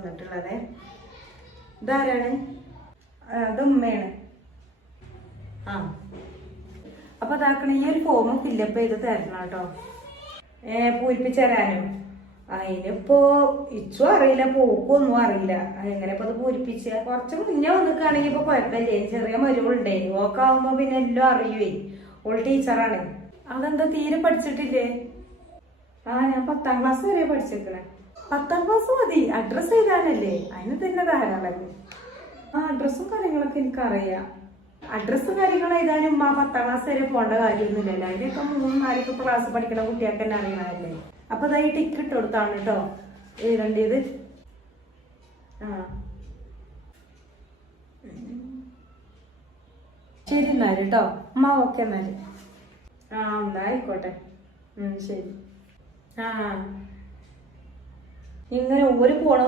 വന്നിട്ടുള്ളത്. ഇതാരാണ്? അത് ഉമ്മയാണ്. ആ അപ്പൊ അതാക്കണ ഈ ഒരു ഫോം ഫില്ലപ്പ് ചെയ്ത് തരണം കേട്ടോ. പൂരിപ്പിച്ചു തരാനും. അതിനിപ്പോ ഇച്ചും അറിയില്ല, പോക്കൊന്നും അറിയില്ല. എങ്ങനെ ഇപ്പൊ അത് പൂരിപ്പിച്ച കുറച്ച് മുന്നേ വന്നിക്കുകയാണെങ്കിൽ ഇപ്പൊ കുഴപ്പമില്ലേ. ചെറിയ മരുവുണ്ടേ, ഓക്കാവുമ്പോ പിന്നെ എല്ലാം അറിയുവേ. ഓൾ ടീച്ചറാണ്. അതെന്താ തീരെ പഠിച്ചിട്ടില്ലേ? ഞാൻ 10ാം ക്ലാസ് വരെ പഠിച്ചിരിക്കണേ. 10ാം ക്ലാസ് മതി, അഡ്രസ് എഴുതാനല്ലേ, അതിന് തന്നെ ധാരാളല്ലേ. അഡ്രസ്സും കാര്യങ്ങളൊക്കെ എനിക്കറിയാം. അഡ്രസ്സും കാര്യങ്ങളും എഴുതാനും 10ാം ക്ലാസ് വരെ പോകേണ്ട കാര്യമൊന്നുമില്ലല്ലോ. അതിനൊക്കെ 3-4 ക്ലാസ് പഠിക്കണ കുട്ടികൾക്ക് തന്നെ അറിയണമല്ലേ. അപ്പൊ അതായി ടിക്കറ്റ് കൊടുത്താണ് കേട്ടോ എഴുതേണ്ടത്. ശരി എന്നാല് കേട്ടോ. ഓക്കെ എന്നാല്. എന്താ ആയിക്കോട്ടെ. ശരി. ഇങ്ങനെ ഒരു പോണ